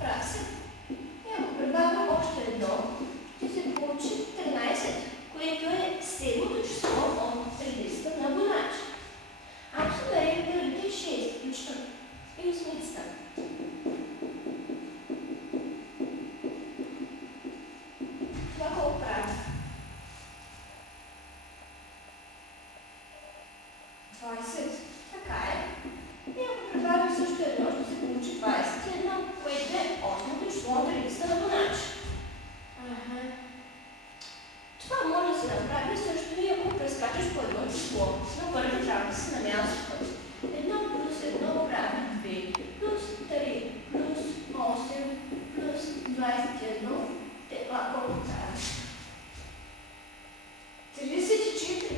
Прав си. И ако прибавим още едно, ще се получи 13, което е седмото число от редицата на Боначи. Ако се дарим първите 6, включително и осмицата. Това колко прави? 20. Така е. И ако прибавим също едно, ще се получи 21, което е осмото число от редицата на Боначи. Това може да се направи също и ако прескачаш по едно число, но първо трябва да си на мястото. 1 плюс 1 прави 2, плюс 3, плюс 8, плюс 21, това колко прави? 34.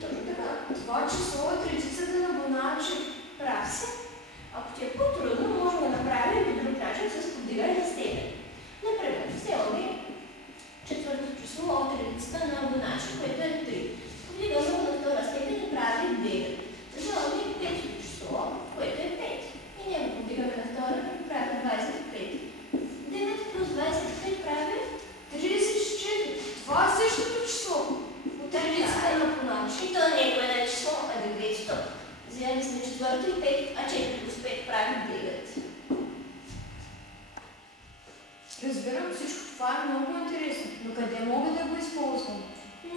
Точно така. Това число е редицата на Боначи. Прав си. Ако ти е по-трудно, може да направим по друг начин с подигане на степен. Например, вземаме четвъртото число от редицата на Боначи, което е 3. Подигаме го на втора степен и прави 9. Вземаме петото число, което е 5. И ние го подигаме на втора и прави 25. 9 плюс 25 прави 34. Това е същото число от редицата на Боначи. И то не е кое число, а 900. Вземаме сме четвърто и 5, а 4 плюс 5 прави 9. Разбирам, всичко това е много интересно, но къде мога да го използвам?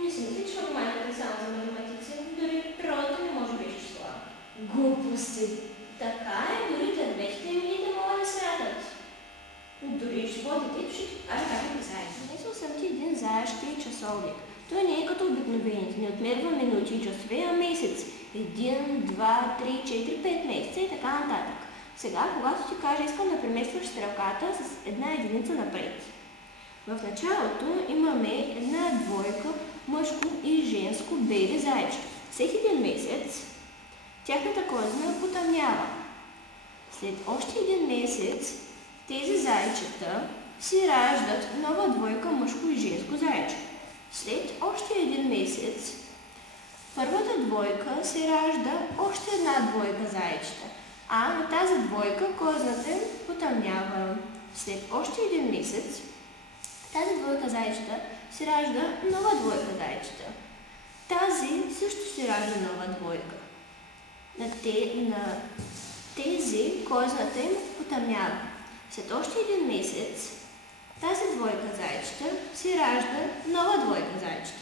Не си мисля, че формалите е само за математици, дори природата не може без числа. Глупости! Така е, дори търбетите и мините могат да смятат. Дори животите, ще ти кажа как е писай. Донесъл съм ти един заещи часовник. Той не е като обикновените, не отмерва минути и часове, а месец. 1, 2, 3, 4, 5 месеца и така нататък. Сега, когато ти кажа, искам да преместваш стрелката с една единица напред. В началото имаме една двойка, мъжко и женско бебе зайче. Всеки един месец тяхната козина потъмнява. След още един месец тези зайчета си раждат нова двойка, мъжко и женско зайче. След още един месец първата двойка се ражда още една двойка зайчета. А на тази двойка козната им потъмнява. След още един месец тази двойка зайчета се ражда нова двойка зайчета. Тази също се ражда нова двойка. На тези козната им потъмнява. След още един месец тази двойка зайчета се ражда нова двойка зайчета.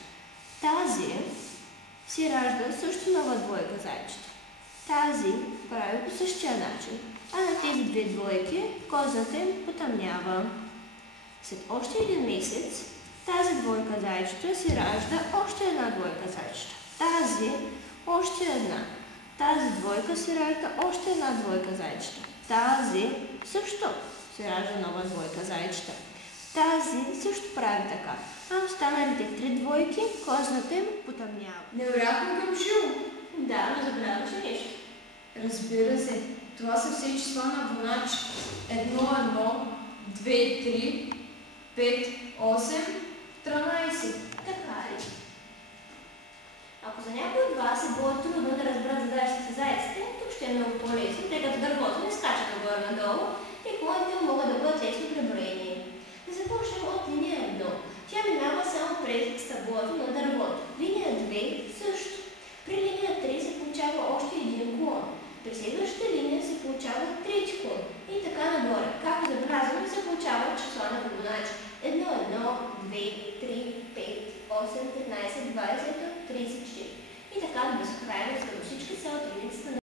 Тази се ражда също нова двойка зайчета. Тази прави по същия начин, а на тези две двойки козата им потъмнява. След още един месец тази двойка зайчета се ражда още една двойка зайчета. Тази още една. Тази двойка се ражда още една двойка зайчета. Тази също се ражда нова двойка зайчета. Тази също прави така. А останалите три двойки козната им потъмнява. Невероятно гъмжило! Да, но забравяш нещо. Разбира се, това са все числа на Боначи. 1, 1, 2, 3, 5, 8, 13. Така е. Ако за някой от вас е било трудно да разберат задачите зайците, тук ще е много по-лесно, тъй като дървото не скачат отгоре-надолу и колоните могат да бъдат лесно преброени. Да започнем от линия 1. Тя минава само през стъблото на дървото. Линия 2 също. При линия 3 се получава още един клон. При следващата линия се получава трети клон. И така нагоре. Както забелязваме, се получава числа на Фибоначи. 1, 1, 2, 3, 5, 8, 15, 20, 34. И така до безкрайност, като всички са от единицата на